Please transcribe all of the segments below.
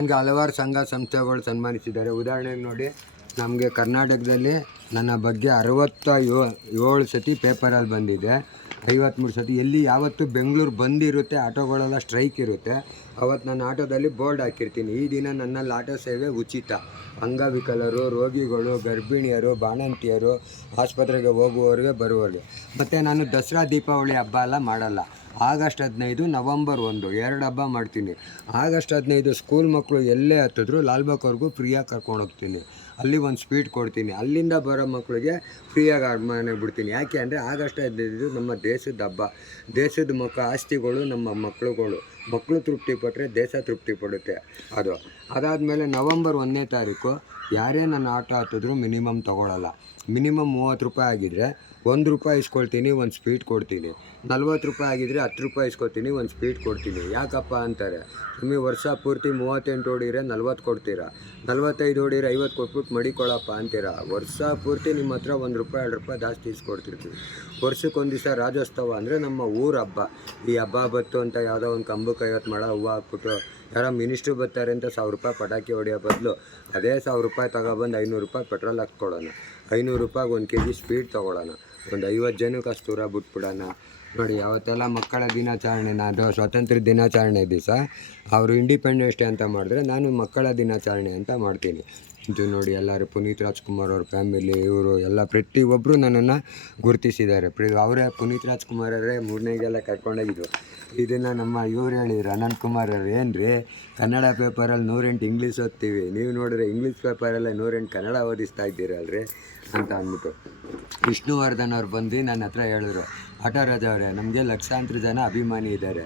ನಮಗೆ ಹಲವಾರು ಸಂಘ ಸಂಸ್ಥೆಗಳು ಸನ್ಮಾನಿಸಿದ್ದಾರೆ. ಉದಾಹರಣೆಗೆ ನೋಡಿ, ನಮಗೆ ಕರ್ನಾಟಕದಲ್ಲಿ ನನ್ನ ಬಗ್ಗೆ ಅರವತ್ತ ಏಳು ಸತಿ ಪೇಪರಲ್ಲಿ ಬಂದಿದೆ. ಐವತ್ತ್ಮೂರು ಸತಿ ಎಲ್ಲಿ ಯಾವತ್ತು ಬೆಂಗಳೂರು ಬಂದಿರುತ್ತೆ, ಆಟೋಗಳೆಲ್ಲ ಸ್ಟ್ರೈಕ್ ಇರುತ್ತೆ. ಅವತ್ತು ನಾನು ಆಟೋದಲ್ಲಿ ಬೋರ್ಡ್ ಹಾಕಿರ್ತೀನಿ. ಈ ದಿನ ನನ್ನಲ್ಲಿ ಆಟೋ ಸೇವೆ ಉಚಿತ. ಅಂಗವಿಕಲರು, ರೋಗಿಗಳು, ಗರ್ಭಿಣಿಯರು, ಬಾಣಂತಿಯರು, ಆಸ್ಪತ್ರೆಗೆ ಹೋಗುವವರಿಗೆ ಬರುವವರಿಗೆ. ಮತ್ತು ನಾನು ದಸರಾ ದೀಪಾವಳಿ ಹಬ್ಬ ಎಲ್ಲ ಮಾಡಲ್ಲ. ಆಗಸ್ಟ್ ಹದಿನೈದು, ನವಂಬರ್ ಒಂದು. ಎರಡು ಹಬ್ಬ ಮಾಡ್ತೀನಿ. ಆಗಸ್ಟ್ ಹದಿನೈದು ಸ್ಕೂಲ್ ಮಕ್ಕಳು ಎಲ್ಲೇ ಹತ್ತಿದ್ರು ಲಾಲ್ಬಾಗ್ವರೆಗೂ ಫ್ರೀಯಾಗಿ ಕರ್ಕೊಂಡು ಹೋಗ್ತೀನಿ. ಅಲ್ಲಿ ಒಂದು ಸ್ಪೀಡ್ ಕೊಡ್ತೀನಿ. ಅಲ್ಲಿಂದ ಬರೋ ಮಕ್ಕಳಿಗೆ ಫ್ರೀಯಾಗಿ ಅಡ್ಮಾನೆ ಬಿಡ್ತೀನಿ. ಯಾಕೆ ಅಂದರೆ ಆಗಸ್ಟ್ ಹದಿನೈದು ನಮ್ಮ ದೇಶದ ಹಬ್ಬ. ದೇಶದ ಮಕ್ಕ ಆಸ್ತಿಗಳು ನಮ್ಮ ಮಕ್ಕಳುಗಳು ಮಕ್ಕಳು ತೃಪ್ತಿ ಪಟ್ಟರೆ ದೇಶ ತೃಪ್ತಿ ಪಡುತ್ತೆ. ಅದು. ಅದಾದಮೇಲೆ ನವಂಬರ್ ಒಂದನೇ ತಾರೀಕು ಯಾರೇ ನನ್ನ ಆಟೋ ಹತ್ತಿದ್ರು ಮಿನಿಮಮ್ ತೊಗೊಳಲ್ಲ. ಮಿನಿಮಮ್ ಮೂವತ್ತು ರೂಪಾಯಿ ಆಗಿದ್ದರೆ ಒಂದು ರೂಪಾಯಿ ಇಸ್ಕೊಳ್ತೀನಿ, ಒಂದು ಸ್ಪೀಡ್ ಕೊಡ್ತೀನಿ. ನಲ್ವತ್ತು ರೂಪಾಯಿ ಆಗಿದ್ದರೆ ಹತ್ತು ರೂಪಾಯಿ ಇಸ್ಕೊಳ್ತೀನಿ, ಒಂದು ಸ್ಪೀಡ್ ಕೊಡ್ತೀನಿ. ಯಾಕಪ್ಪ ಅಂತಾರೆ ನಿಮಗೆ ವರ್ಷ ಪೂರ್ತಿ ಮೂವತ್ತೆಂಟು ಹೊಡಿದ್ರೆ ನಲ್ವತ್ತು ಕೊಡ್ತೀರಾ? ನಲ್ವತ್ತೈದು ಹೊಡಿದ್ರೆ ಐವತ್ತು ಕೊಟ್ಬಿಟ್ಟು ಮಡಿಕೊಳ್ಳಪ್ಪ ಅಂತೀರಾ? ವರ್ಷ ಪೂರ್ತಿ ನಿಮ್ಮ ಹತ್ರ ಒಂದು ರೂಪಾಯಿ, ಎರಡು ರೂಪಾಯಿ ಜಾಸ್ತಿ ಇಸ್ಕೊಡ್ತಿರ್ತೀವಿ. ವರ್ಷಕ್ಕೆ ಒಂದು ದಿವಸ ರಾಜೋತ್ಸವ ಅಂದರೆ ನಮ್ಮ ಊರ ಹಬ್ಬ ಈ ಹಬ್ಬ ಬತ್ತು ಅಂತ ಯಾವುದೋ ಒಂದು ಕಂಬಕ್ಕೆ ಐವತ್ತು ಮಳ ಹೂವು ಹಾಕ್ಬಿಟ್ಟು ಯಾರೋ ಮಿನಿಸ್ಟ್ರು ಬರ್ತಾರೆ ಅಂತ ಸಾವಿರ ರೂಪಾಯಿ ಪಟಾಕಿ ಹೊಡೆಯೋ ಬದಲು ಅದೇ ಸಾವಿರ ರೂಪಾಯಿ ತಗೊಬಂದು ಐನೂರು ರೂಪಾಯಿ ಪೆಟ್ರೋಲ್ ಹಾಕ್ಕೊಡೋಣ ಐನೂರು ರೂಪಾಯಿಗೆ ಒಂದು ಕೆ ಜಿ ಸ್ಪೀಡ್ ತೊಗೊಳೋಣ ಒಂದು ಐವತ್ತು ಜನಕ್ಕೆ ಅಷ್ಟು ಬಿಟ್ಬಿಡೋಣ. ನೋಡಿ, ಯಾವತ್ತೆಲ್ಲ ಮಕ್ಕಳ ದಿನಾಚರಣೆ ಅದು ಸ್ವಾತಂತ್ರ್ಯ ದಿನಾಚರಣೆ ದಿವಸ, ಅವರು ಇಂಡಿಪೆಂಡೆನ್ಸ್ ಡೇ ಅಂತ ಮಾಡಿದ್ರೆ ನಾನು ಮಕ್ಕಳ ದಿನಾಚರಣೆ ಅಂತ ಮಾಡ್ತೀನಿ. ಇದು ನೋಡಿ ಎಲ್ಲರೂ ಪುನೀತ್ ರಾಜ್ಕುಮಾರ್ ಅವ್ರ ಫ್ಯಾಮಿಲಿ ಇವರು ಎಲ್ಲ ಪ್ರತಿಯೊಬ್ಬರು ನನ್ನನ್ನು ಗುರುತಿಸಿದ್ದಾರೆ. ಪ್ರ ಅವರೇ ಪುನೀತ್ ರಾಜ್ಕುಮಾರ್ ಅವರೇ ಮೂರನೇಗೆಲ್ಲ ಕರ್ಕೊಂಡೋಗಿದ್ದು. ಇದನ್ನು ನಮ್ಮ ಇವ್ರು ಹೇಳಿದ್ರು, ಅನಂತ್ ಕುಮಾರ್ ಅವ್ರು ಏನು ರೀ ಕನ್ನಡ ಪೇಪರಲ್ಲಿ ನೂರೆಂಟು ಇಂಗ್ಲೀಷ್ ಓದ್ತೀವಿ. ನೀವು ನೋಡಿದ್ರೆ ಇಂಗ್ಲೀಷ್ ಪೇಪರಲ್ಲೇ ನೂರೆಂಟು ಕನ್ನಡ ಓದಿಸ್ತಾ ಇದ್ದೀರಲ್ರಿ? ಅಂತ ಅಂದ್ಬಿಟ್ಟು. ವಿಷ್ಣುವರ್ಧನ್ ಅವ್ರು ಬಂದು ನನ್ನ ಹತ್ರ ಹೇಳಿದ್ರು ಆಟೋರಾಜ್ ಅವರೇ, ನಮಗೆ ಲಕ್ಷಾಂತರ ಜನ ಅಭಿಮಾನಿ ಇದ್ದಾರೆ.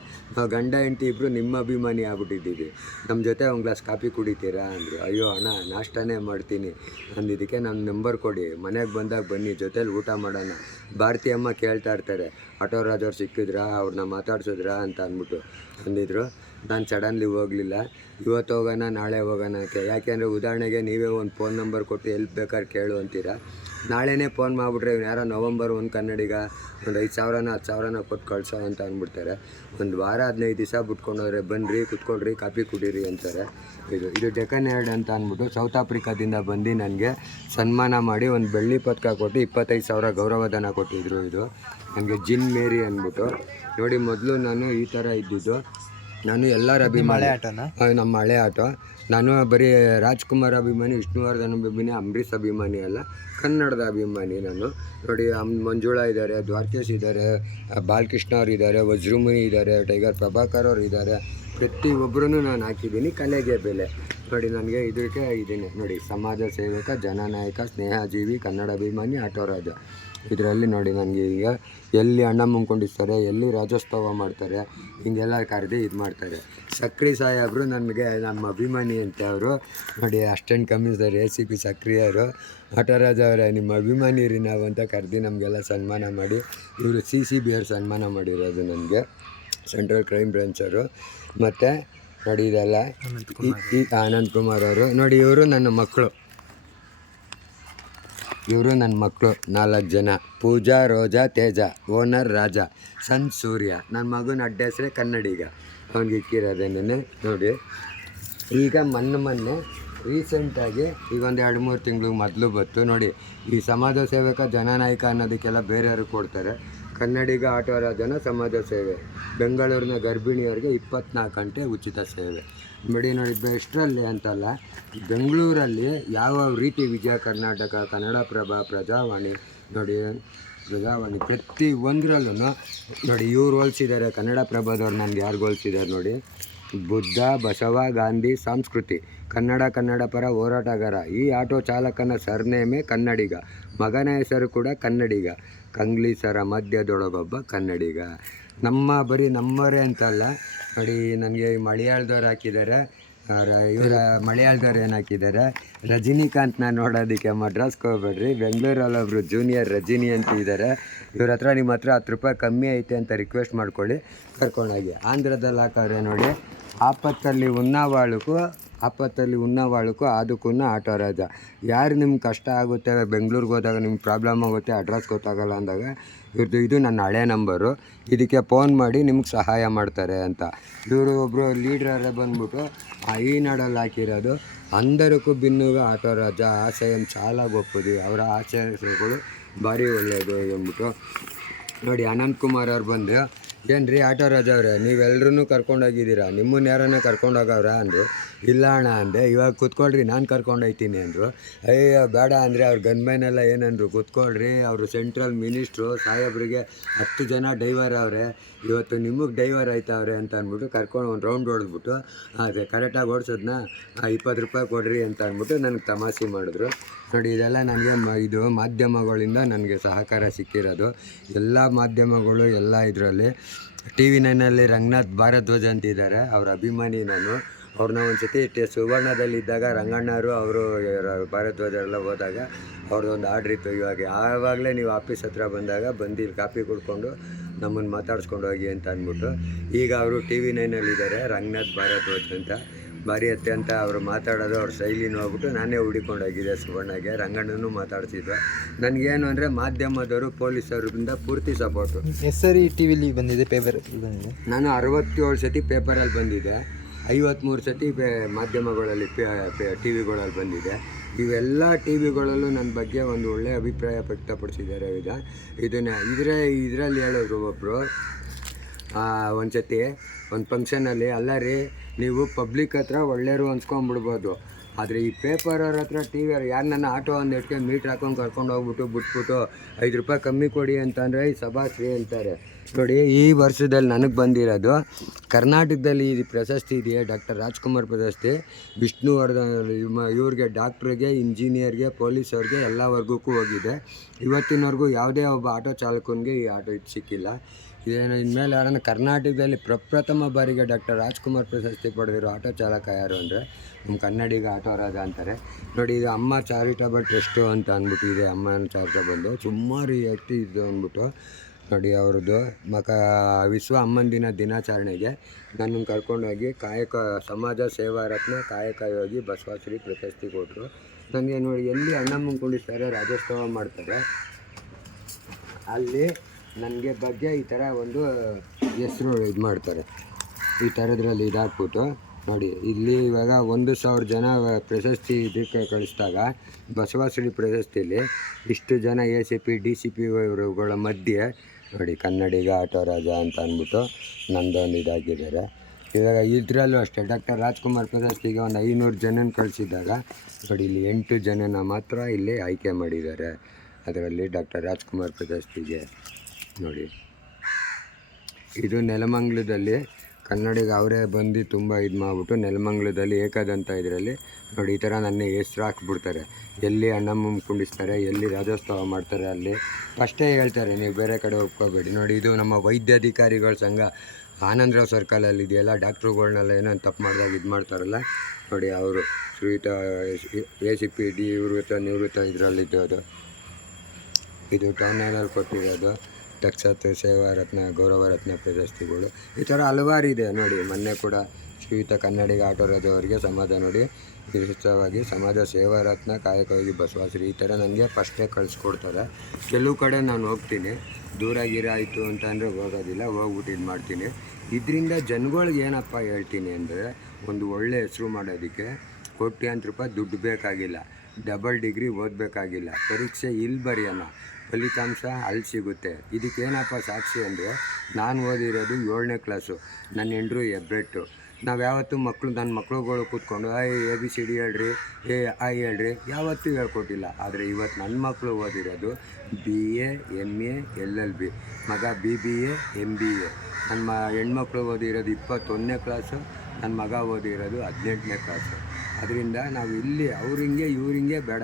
ಗಂಡ, ಹೆಂಡತಿ ಇಬ್ಬರು ನಿಮ್ಮ ಅಭಿಮಾನಿ ಆಗ್ಬಿಟ್ಟಿದ್ದೀವಿ. ನಮ್ಮ ಜೊತೆ ಒಂದು ಗ್ಲಾಸ್ ಕಾಫಿ ಕುಡಿತೀರಾ? ಅಂದರು. ಅಯ್ಯೋ ಅಣ್ಣ, ನಾಷ್ಟಾನೇ ಮಾಡ್ತೀನಿ. ಅಂದಿದ್ದಕ್ಕೆ ನನ್ನ ನಂಬರ್ ಕೊಡಿ. ಮನೆಗೆ ಬಂದಾಗ ಬನ್ನಿ, ಜೊತೇಲಿ ಊಟ ಮಾಡೋಣ. ಭಾರತಿ ಅಮ್ಮ ಕೇಳ್ತಾ ಇರ್ತಾರೆ ಆಟೋರಾಜ್ ಅವ್ರು ಸಿಕ್ಕಿದ್ರಾ? ಅವ್ರನ್ನ ಮಾತಾಡ್ಸಿದ್ರಾ? ಅಂತ ಅಂದ್ಬಿಟ್ಟು. ಅಂದಿದ್ರು ನಾನು ಸಡನ್ಲಿ ಹೋಗಲಿಲ್ಲ. ಇವತ್ತು ಹೋಗೋಣ, ನಾಳೆ ಹೋಗೋಣ ಅಂತ. ಯಾಕೆಂದರೆ ಉದಾಹರಣೆಗೆ ನೀವೇ ಒಂದು ಫೋನ್ ನಂಬರ್ ಕೊಟ್ಟು ಎಲ್ಲಿ ಬೇಕಾದ್ರೆ ಕೇಳು ಅಂತೀರ? ನಾಳೆನೇ ಫೋನ್ ಮಾಡಿಬಿಟ್ರೆ ಇವ್ನು ಯಾರೋ ನವಂಬರ್ ಒಂದು ಕನ್ನಡಿಗ, ಒಂದು ಐದು ಸಾವಿರನ, ಹತ್ತು ಸಾವಿರನ ಕೊಟ್ಟು ಕಳ್ಸೋ ಅಂತ ಅಂದ್ಬಿಡ್ತಾರೆ. ಒಂದು ವಾರ, ಹದಿನೈದು ದಿವಸ ಬಿಟ್ಕೊಂಡವ್ರೆ ಬನ್ನಿರಿ ಕುತ್ಕೊಳ್ರಿ, ಕಾಫಿ ಕುಡೀರಿ ಅಂತಾರೆ. ಇದು ಇದು ಡೆಕನ್ ಎರಡು ಅಂತ ಅಂದ್ಬಿಟ್ಟು ಸೌತ್ ಆಫ್ರಿಕಾದಿಂದ ಬಂದು ನನಗೆ ಸನ್ಮಾನ ಮಾಡಿ ಒಂದು ಬೆಳ್ಳಿ ಪದಕ ಕೊಟ್ಟು ಇಪ್ಪತ್ತೈದು ಸಾವಿರ ಗೌರವಧನ ಕೊಟ್ಟಿದ್ರು ಇದು. ನನಗೆ ಜಿನ್ ಮೇರಿ ಅಂದ್ಬಿಟ್ಟು. ನೋಡಿ, ಮೊದಲು ನಾನು ಈ ಥರ ಇದ್ದಿದ್ದು. ನಾನು ಎಲ್ಲರ ಅಭಿಮಾನಿ. ನಮ್ಮ ಹಳೆ ಆಟೋ. ನಾನು ಬರೀ ರಾಜ್ಕುಮಾರ್ ಅಭಿಮಾನಿ ವಿಷ್ಣುವರ್ಧನ್ ಅಭಿಮಾನಿ ಅಂಬರೀಷ್ ಅಭಿಮಾನಿ ಅಲ್ಲ ಕನ್ನಡದ ಅಭಿಮಾನಿ ನಾನು. ನೋಡಿ ಮಂಜುಳಾ ಇದ್ದಾರೆ ದ್ವಾರಕೇಶ್ ಇದ್ದಾರೆ ಬಾಲಕೃಷ್ಣ ಅವ್ರು ಇದ್ದಾರೆ ವಜ್ರಮುನಿ ಇದ್ದಾರೆ ಟೈಗರ್ ಪ್ರಭಾಕರ್ ಅವ್ರು ಇದ್ದಾರೆ. ಪ್ರತಿಯೊಬ್ಬರೂ ನಾನು ಹಾಕಿದ್ದೀನಿ ಕಲೆಗೆ ಬೆಲೆ. ನೋಡಿ ನನಗೆ ಇದಕ್ಕೆ ಇದ್ದೀನಿ. ನೋಡಿ ಸಮಾಜ ಸೇವಕ ಜನನಾಯಕ ಸ್ನೇಹಜೀವಿ ಕನ್ನಡ ಅಭಿಮಾನಿ ಆಟೋರಾಜ. ಇದರಲ್ಲಿ ನೋಡಿ ನನಗೆ ಈಗ ಎಲ್ಲಿ ಅಣ್ಣ ಮುಂಕೊಂಡಿಸ್ತಾರೆ ಎಲ್ಲಿ ರಾಜ್ಯೋತ್ಸವ ಮಾಡ್ತಾರೆ, ಹಿಂಗೆಲ್ಲ ಕರೆದು ಇದು ಮಾಡ್ತಾರೆ. ಸಕ್ರಿ ಸಾಹೇಬರು ನನಗೆ ನಮ್ಮ ಅಭಿಮಾನಿ ಅಂತ ಅವರು. ನೋಡಿ assistant commissioner A C P ಸಕ್ರಿಯವರು Nataraj ಅವರೇ, ನಿಮ್ಮ ಅಭಿಮಾನಿ ರೀ ನಾವು ಅಂತ ಕರೆದು ನಮಗೆಲ್ಲ ಸನ್ಮಾನ ಮಾಡಿ, ಇವರು ಸಿ ಸಿ ಬಿ ಅವ್ರು ಸನ್ಮಾನ ಮಾಡಿರೋದು ನನಗೆ. ಸೆಂಟ್ರಲ್ ಕ್ರೈಮ್ ಬ್ರಾಂಚರು ಮತ್ತು ನೋಡಿ ಇದೆಲ್ಲ ಈ ಆನಂದ್ ಕುಮಾರ್ ಅವರು. ನೋಡಿ ಇವರು ನನ್ನ ಮಕ್ಕಳು. ಇವರು ನನ್ನ ಮಕ್ಕಳು ನಾಲ್ಕು ಜನ. ಪೂಜಾ, ರೋಜಾ, ತೇಜ, ಓನರ್, ರಾಜ ಸನ್ ಸೂರ್ಯ. ನನ್ನ ಮಗನ ಅಡ್ಡ ಹೆಸರೇ ಕನ್ನಡಿಗ ಅವನಿಗೆ ಇಕ್ಕಿರೋದೇನೇ ನೋಡಿ. ಈಗ ಮೊನ್ನೆ ಮೊನ್ನೆ ರೀಸೆಂಟಾಗಿ ಈಗ ಒಂದು ಎರಡು ಮೂರು ತಿಂಗಳು ಮೊದಲು ಬಂತು. ನೋಡಿ, ಈ ಸಮಾಜ ಸೇವಕ ಜನನಾಯಕ ಅನ್ನೋದಕ್ಕೆಲ್ಲ ಬೇರೆಯವರು ಕೊಡ್ತಾರೆ. ಕನ್ನಡಿಗ ಆಟೋ ರಾಜನ ಸಮಾಜ ಸೇವೆ. ಬೆಂಗಳೂರಿನ ಗರ್ಭಿಣಿಯರಿಗೆ ಇಪ್ಪತ್ನಾಲ್ಕು ಗಂಟೆ ಉಚಿತ ಸೇವೆ. ನೋಡಿ ನೋಡಿ, ಬೆಸ್ಟ್ರಲ್ಲಿ ಅಂತಲ್ಲ, ಬೆಂಗಳೂರಲ್ಲಿ ಯಾವ ರೀತಿ ವಿಜಯ ಕರ್ನಾಟಕ ಕನ್ನಡಪ್ರಭ ಪ್ರಜಾವಾಣಿ, ನೋಡಿ, ಪ್ರಜಾವಾಣಿ ಪ್ರತಿ ಒಂದರಲ್ಲೂ ನೋಡಿ, ಇವ್ರು ಹೋಲ್ಸಿದ್ದಾರೆ ಕನ್ನಡಪ್ರಭದವ್ರು ನನಗೆ ಯಾರು ಹೋಲ್ಸಿದ್ದಾರೆ ನೋಡಿ, ಬುದ್ಧ, ಬಸವ, ಗಾಂಧಿ, ಸಂಸ್ಕೃತಿ, ಕನ್ನಡ ಕನ್ನಡ ಪರ ಹೋರಾಟಗಾರ, ಈ ಆಟೋ ಚಾಲಕನ ಸರ್ನೇಮೇ ಕನ್ನಡಿಗ, ಮಗನ ಹೆಸರು ಕೂಡ ಕನ್ನಡಿಗ ಕಂಗ್ಲೀಸರ ಮಧ್ಯದೊಳಗೊಬ್ಬ ಕನ್ನಡಿಗ. ನಮ್ಮ ಬರೀ ನಮ್ಮವರೇ ಅಂತಲ್ಲ ನೋಡಿ ನನಗೆ ಮಲಯಾಳದವ್ರು ಹಾಕಿದ್ದಾರೆ. ಇವರ ಮಲಯಾಳದವ್ರು ಏನು ಹಾಕಿದ್ದಾರೆ? ರಜನಿಕಾಂತ್ನ ನೋಡೋದಕ್ಕೆ ಮಡ್ರಾಸ್ಗೆ ಹೋಗ್ಬೇಡ್ರಿ. ಬೆಂಗಳೂರಲ್ಲಿ ಒಬ್ಬರು ಜೂನಿಯರ್ ರಜಿನಿ ಅಂತ ಇದ್ದಾರೆ. ಇವ್ರ ಹತ್ರ ನಿಮ್ಮ ಹತ್ರ ಹತ್ತು ರೂಪಾಯಿ ಕಮ್ಮಿ ಐತೆ ಅಂತ ರಿಕ್ವೆಸ್ಟ್ ಮಾಡ್ಕೊಳ್ಳಿ. ಕರ್ಕೊಂಡೋಗಿ. ಆಂಧ್ರದಲ್ಲಿ ಹಾಕವ್ರೆ ನೋಡಿ, ಆಪತ್ತಲ್ಲಿ ಉನ್ನಾವಾಳಕ್ಕೂ ಆಪತ್ತಲ್ಲಿ ಉನ್ನವಾಳಕ್ಕೂ ಅದಕ್ಕೂ ಆಟೋ ರಾಜ. ಯಾರು ನಿಮ್ಗೆ ಕಷ್ಟ ಆಗುತ್ತೆ, ಬೆಂಗ್ಳೂರಿಗೆ ಹೋದಾಗ ನಿಮ್ಗೆ ಪ್ರಾಬ್ಲಮ್ ಆಗುತ್ತೆ ಅಡ್ರೆಸ್ ಗೊತ್ತಾಗಲ್ಲ ಅಂದಾಗ ಇವ್ರದ್ದು ಇದು ನನ್ನ ಹಳೆ ನಂಬರು, ಇದಕ್ಕೆ ಫೋನ್ ಮಾಡಿ ನಿಮ್ಗೆ ಸಹಾಯ ಮಾಡ್ತಾರೆ ಅಂತ. ಇವರು ಒಬ್ಬರು ಲೀಡ್ರೇ ಬಂದ್ಬಿಟ್ಟು, ಆ ಈ ನಾಡಲ್ಲಿ ಹಾಕಿರೋದು, ಅಂದರಕ್ಕೂ ಬಿನ್ನುಗ ಆಟೋ ರಾಜ ಆಶಯಂ ಸಾಲಾಗಿ ಒಪ್ಪದು ಅವರ ಆಶಯಗಳು ಭಾರಿ ಒಳ್ಳೆಯದು ಅಂದ್ಬಿಟ್ಟು. ನೋಡಿ, ಅನಂತ್ ಕುಮಾರ್ ಅವ್ರು ಬಂದು ಏನು ರೀ ಆಟೋ ರಾಜವ್ರೆ ನೀವೆಲ್ಲರೂ ಕರ್ಕೊಂಡೋಗಿದ್ದೀರಾ? ನಿಮ್ಮನ್ನ ಯಾರನ್ನ ಕರ್ಕೊಂಡೋಗವ್ರ ಅಂದರು? ಇಲ್ಲ ಅಣ್ಣ ಅಂದೆ, ಇವಾಗ ಕೂತ್ಕೊಳ್ರಿ, ನಾನು ಕರ್ಕೊಂಡೋಗ್ತೀನಿ ಅಂದರು. ಅಯ್ಯೋ ಬೇಡ ಅಂದರೆ ಅವ್ರ ಗನ್ಮ್ಯಾನ್ ಎಲ್ಲ ಏನಂದ್ರು? ಕೂತ್ಕೊಳ್ರಿ, ಅವರು ಸೆಂಟ್ರಲ್ ಮಿನಿಸ್ಟ್ರು ಸಾಹೇಬ್ರಿಗೆ ಹತ್ತು ಜನ ಡೈವರ್ ಅವರೇ. ಇವತ್ತು ನಿಮಗೆ ಡೈವರ್ ಆಯ್ತವ್ರೆ ಅಂತ ಅಂದ್ಬಿಟ್ಟು ಕರ್ಕೊಂಡು ಒಂದು ರೌಂಡ್ ಹೊಡೆದ್ಬಿಟ್ಟು ಅದೇ ಕರೆಕ್ಟಾಗಿ ಓಡಿಸೋದನ್ನ ಇಪ್ಪತ್ತು ರೂಪಾಯಿ ಕೊಡ್ರಿ ಅಂತ ಅಂದ್ಬಿಟ್ಟು ನನಗೆ ತಮಾಷೆ ಮಾಡಿದ್ರು. ನೋಡಿ, ಇದೆಲ್ಲ ನನಗೆ ಇದು ಮಾಧ್ಯಮಗಳಿಂದ ನನಗೆ ಸಹಕಾರ ಸಿಕ್ಕಿರೋದು. ಎಲ್ಲ ಮಾಧ್ಯಮಗಳು, ಎಲ್ಲ ಇದರಲ್ಲಿ ಟಿ ವಿ ನೈನಲ್ಲಿ ರಂಗನಾಥ್ ಭಾರದ್ವಾಜ್ ಅಂತ ಇದ್ದಾರೆ ಅವ್ರ ಅಭಿಮಾನಿ ನಾನು. ಅವ್ರನ್ನ ಒಂದು ಸತಿ ಸುವರ್ಣದಲ್ಲಿದ್ದಾಗ ರಂಗಣ್ಣವರು ಅವರು ಭಾರದ್ವಾಜರೆಲ್ಲ ಹೋದಾಗ ಅವ್ರದ್ದೊಂದು ಆರ್ಡ್ರ್ ಇತ್ತು ಇವಾಗ ಆವಾಗಲೇ ನೀವು ಆಫೀಸ್ ಹತ್ರ ಬಂದಾಗ ಬಂದು ಇಲ್ಲಿ ಕಾಪಿ ಕುಡ್ಕೊಂಡು ನಮ್ಮನ್ನು ಮಾತಾಡಿಸ್ಕೊಂಡು ಹೋಗಿ ಅಂತ ಅಂದ್ಬಿಟ್ಟು ಈಗ ಅವರು ಟಿ ವಿ ನೈನಲ್ಲಿದ್ದಾರೆ ರಂಗನಾಥ್ ಭಾರದ್ವಾಜ್ ಅಂತ. ಭಾರಿ ಅತ್ಯಂತ ಅವರು ಮಾತಾಡೋದು ಅವ್ರ ಶೈಲಿ ಹೋಗ್ಬಿಟ್ಟು ನಾನೇ ಹುಡಿಕೊಂಡೋಗಿದ್ದೆ ಸುವರ್ಣಗೆ. ರಂಗಣ್ಣನೂ ಮಾತಾಡ್ತಿದ್ದೆ. ನನಗೇನು ಅಂದರೆ ಮಾಧ್ಯಮದವರು ಪೊಲೀಸರಿಂದ ಪೂರ್ತಿ ಸಪೋರ್ಟು ಹೆಸರಿ ಟಿ ವಿಲಿ ಬಂದಿದೆ ಪೇಪರ್ ನಾನು ಅರವತ್ತೇಳು ಸತಿ ಪೇಪರಲ್ಲಿ ಬಂದಿದೆ. ಐವತ್ತ್ಮೂರು ಸತಿ ಪೇ ಮಾಧ್ಯಮಗಳಲ್ಲಿ ಟಿ ವಿಗಳಲ್ಲಿ ಬಂದಿದೆ. ಇವೆಲ್ಲ ಟಿ ವಿಗಳಲ್ಲೂ ನನ್ನ ಬಗ್ಗೆ ಒಂದು ಒಳ್ಳೆಯ ಅಭಿಪ್ರಾಯ ವ್ಯಕ್ತಪಡಿಸಿದ್ದಾರೆ ಈಗ ಇದನ್ನು, ಇದರೇ, ಇದರಲ್ಲಿ ಹೇಳಿದ್ರು ಒಬ್ಬರು ಒಂದು ಸತಿ ಒಂದು ಫಂಕ್ಷನಲ್ಲಿ ಅಲ್ಲ ರೀ, ನೀವು ಪಬ್ಲಿಕ್ ಹತ್ರ ಒಳ್ಳೆಯರು ಅನ್ಸ್ಕೊಂಬಿಡ್ಬೋದು ಆದರೆ ಈ ಪೇಪರ್ ಅವ್ರ ಹತ್ರ ಟಿ ವಿ ಅವ್ರು ಯಾರು ನನ್ನ ಆಟೋ ಒಂದು ಇಟ್ಕೊಂಡು ಮೀಟ್ರ್ ಹಾಕೊಂಡು ಕರ್ಕೊಂಡು ಹೋಗ್ಬಿಟ್ಟು ಬಿಟ್ಬಿಟ್ಟು ಐದು ರೂಪಾಯಿ ಕಮ್ಮಿ ಕೊಡಿ ಅಂತಂದರೆ ಈ ಸಭಾಶ್ರೀ ಅಂತಾರೆ. ನೋಡಿ, ಈ ವರ್ಷದಲ್ಲಿ ನನಗೆ ಬಂದಿರೋದು ಕರ್ನಾಟಕದಲ್ಲಿ ಈ ಪ್ರಶಸ್ತಿ ಇದೆಯಾ ಡಾಕ್ಟರ್ ರಾಜ್ಕುಮಾರ್ ಪ್ರಶಸ್ತಿ? ವಿಷ್ಣುವರ್ಧನ್ ಇವ- ಇವ್ರಿಗೆ ಡಾಕ್ಟ್ರಿಗೆ, ಇಂಜಿನಿಯರ್ಗೆ, ಪೊಲೀಸವ್ರಿಗೆ ಎಲ್ಲ ವರ್ಗಕ್ಕೂ ಹೋಗಿದೆ. ಇವತ್ತಿನವರೆಗೂ ಯಾವುದೇ ಒಬ್ಬ ಆಟೋ ಚಾಲಕನಿಗೆ ಈ ಆಟೋ ಇದು ಸಿಕ್ಕಿಲ್ಲ. ಇದೇನು ಇನ್ಮೇಲೆ ಯಾರನ್ನು ಕರ್ನಾಟಕದಲ್ಲಿ ಪ್ರಪ್ರಥಮ ಬಾರಿಗೆ ಡಾಕ್ಟರ್ ರಾಜ್ಕುಮಾರ್ ಪ್ರಶಸ್ತಿ ಪಡೆದಿರೋ ಆಟೋ ಚಾಲಕ ಯಾರು ಅಂದರೆ ನಮ್ಮ ಕನ್ನಡಿಗ ಆಟೋ ರಾಜ ಅಂತಾರೆ. ನೋಡಿ, ಇದು ಅಮ್ಮ ಚಾರಿಟಬಲ್ ಟ್ರಸ್ಟು ಅಂತ ಅಂದ್ಬಿಟ್ಟು ಇದೆ, ಅಮ್ಮನ ಚಾರಿಟಬಲ್ ಸುಮಾರು ಎತ್ತಿ ಇದು ಅಂದ್ಬಿಟ್ಟು ನೋಡಿ ಅವ್ರದ್ದು. ಮಕ, ವಿಶ್ವ ಅಮ್ಮನ ದಿನ ದಿನಾಚರಣೆಗೆ ನನ್ನನ್ನು ಕರ್ಕೊಂಡೋಗಿ ಕಾಯಕ, ಸಮಾಜ ಸೇವಾ ರತ್ನ ಕಾಯಕ ಯೋಗಿ ಬಸವಾಶ್ರೀ ಪ್ರಶಸ್ತಿ ಕೊಟ್ಟರು. ನನಗೆ ನೋಡಿ ಎಲ್ಲಿ ಅಣ್ಣ ಮುಂಕೊಂಡಿರ್ತಾರೆ ರಾಜ್ಯೋತ್ಸವ ಮಾಡ್ತಾರೆ, ಅಲ್ಲಿ ನನಗೆ ಬಗ್ಗೆ ಈ ಥರ ಒಂದು ಹೆಸರು ಇದು ಮಾಡ್ತಾರೆ. ಈ ಥರದ್ರಲ್ಲಿ ಇದಾಕ್ಬಿಟ್ಟು ನೋಡಿ, ಇಲ್ಲಿ ಇವಾಗ ಒಂದು ಸಾವಿರ ಜನ ಪ್ರಶಸ್ತಿ ಇದಕ್ಕೆ ಕಳಿಸಿದಾಗ ಬಸವಶ್ರೀ ಪ್ರಶಸ್ತಿಲಿ ಇಷ್ಟು ಜನ A C P, D C P ಇವರುಗಳ ಮಧ್ಯೆ ನೋಡಿ, ಕನ್ನಡಿಗ ಆಟೋ ರಾಜ ಅಂತ ಅಂದ್ಬಿಟ್ಟು ನಂದೊಂದು ಇದಾಗಿದ್ದಾರೆ. ಇವಾಗ ಇದರಲ್ಲೂ ಅಷ್ಟೇ, ಡಾಕ್ಟರ್ ರಾಜ್ಕುಮಾರ್ ಪ್ರಶಸ್ತಿಗೆ ಒಂದು ಐನೂರು ಜನನ ಕಳಿಸಿದಾಗ ನೋಡಿ, ಇಲ್ಲಿ ಎಂಟು ಜನನ ಮಾತ್ರ ಇಲ್ಲಿ ಆಯ್ಕೆ ಮಾಡಿದ್ದಾರೆ. ಅದರಲ್ಲಿ ಡಾಕ್ಟರ್ ರಾಜ್ಕುಮಾರ್ ಪ್ರಶಸ್ತಿಗೆ ನೋಡಿ. ಇದು ನೆಲಮಂಗ್ಲದಲ್ಲಿ ಕನ್ನಡಿಗ ಅವರೇ ಬಂದು ತುಂಬ ಇದು ಮಾಡಿಬಿಟ್ಟು ನೆಲಮಂಗ್ಲದಲ್ಲಿ ಏಕದಂತ ಇದರಲ್ಲಿ. ನೋಡಿ, ಈ ಥರ ನನ್ನ ಹೆಸ್ರು ಹಾಕ್ಬಿಡ್ತಾರೆ. ಎಲ್ಲಿ ಅಣ್ಣಮ್ಮ ಕುಂಡಿಸ್ತಾರೆ, ಎಲ್ಲಿ ರಾಜೋತ್ಸವ ಮಾಡ್ತಾರೆ ಅಲ್ಲಿ. ಫಸ್ಟೇ ಹೇಳ್ತಾರೆ, ನೀವು ಬೇರೆ ಕಡೆ ಒಪ್ಕೋಬೇಡಿ. ನೋಡಿ, ಇದು ನಮ್ಮ ವೈದ್ಯಾಧಿಕಾರಿಗಳ ಸಂಘ. ಆನಂದರಾವ್ ಸರ್ಕಲಲ್ಲಿ ಇದೆಯಲ್ಲ, ಡಾಕ್ಟ್ರುಗಳ್ನೆಲ್ಲ ಏನೋ ತಪ್ಪು ಮಾಡಿದಾಗ ಇದು ಮಾಡ್ತಾರಲ್ಲ. ನೋಡಿ, ಅವರು ಶ್ರೀಯುತ ಎ ಸಿ ಪಿ ಡಿ ನಿವೃತ್ತ ನಿವೃತ್ತ ಇದರಲ್ಲಿದ್ದು ಅದು. ಇದು ಟೌನಲ್ಲಿ ಕೊಟ್ಟಿರೋದು. ಟಕ್ಸತ್ ಸೇವಾ ರತ್ನ, ಗೌರವ ರತ್ನ ಪ್ರಶಸ್ತಿಗಳು ಈ ಥರ ಇದೆ. ನೋಡಿ, ಮೊನ್ನೆ ಕೂಡ ಶ್ರೀಯುತ ಕನ್ನಡಿಗ ಆಟೋರಾಜ್ ಅವರಿಗೆ ಸಮಾಜ ನೋಡಿ ವಿಶಿಷ್ಟವಾಗಿ ಸಮಾಜ ಸೇವಾ ರತ್ನ, ಕಾಯಕವಾಗಿ ಬಸವಾಶ್ರೀ ಈ ಥರ ನನಗೆ ಫಸ್ಟೇ ಕಳಿಸ್ಕೊಡ್ತಾರೆ. ಕೆಲವು ಕಡೆ ನಾನು ಹೋಗ್ತೀನಿ. ದೂರ ಗಿರ ಆಯಿತು ಅಂತ ಅಂದರೆ ಹೋಗೋದಿಲ್ಲ, ಹೋಗ್ಬಿಟ್ಟು ಇದು ಮಾಡ್ತೀನಿ. ಇದರಿಂದ ಜನಗಳಿಗೆ ಏನಪ್ಪ ಹೇಳ್ತೀನಿ ಅಂದರೆ, ಒಂದು ಒಳ್ಳೆ ಹೆಸರು ಮಾಡೋದಕ್ಕೆ ಕೋಟ್ಯಾಂತರ ರೂಪಾಯಿ ದುಡ್ಡು ಬೇಕಾಗಿಲ್ಲ. ಡಬಲ್ ಡಿಗ್ರಿ ಓದಬೇಕಾಗಿಲ್ಲ. ಪರೀಕ್ಷೆ ಇಲ್ಲಿ ಬರೆಯೋಣ. ಫಲಿತಾಂಶ ಅಲ್ಲಿ ಸಿಗುತ್ತೆ. ಇದಕ್ಕೇನಪ್ಪ ಸಾಕ್ಷಿ ಅಂದರೆ ನಾನು ಓದಿರೋದು ಏಳನೇ ಕ್ಲಾಸು ನನ್ನ ಹೆಂಡ್ರು ಎಬ್ರೆಟ್ಟು. ನಾವು ಯಾವತ್ತೂ ಮಕ್ಕಳು ನನ್ನ ಮಕ್ಳುಗಳು ಕೂತ್ಕೊಂಡು I A, B, C, D ಹೇಳ್ರಿ, ಎ, ಐ ಹೇಳ್ರಿ, ಯಾವತ್ತೂ ಹೇಳ್ಕೊಟ್ಟಿಲ್ಲ. ಆದರೆ ಇವತ್ತು ನನ್ನ ಮಕ್ಕಳು ಓದಿರೋದು B, A M A, L L, B. ಮಗ B B, A M B, A. ನನ್ನ ಮ, ಹೆಣ್ಮಕ್ಳು ಓದಿರೋದು ಇಪ್ಪತ್ತೊಂದನೇ ಕ್ಲಾಸು ನನ್ನ ಮಗ ಓದಿರೋದು ಹದಿನೆಂಟನೇ ಕ್ಲಾಸು ಅದರಿಂದ ನಾವು ಇಲ್ಲಿ ಅವ್ರಿಂಗೆ ಹಿಂಗೆ ಇವ್ರು ಬೇಡ.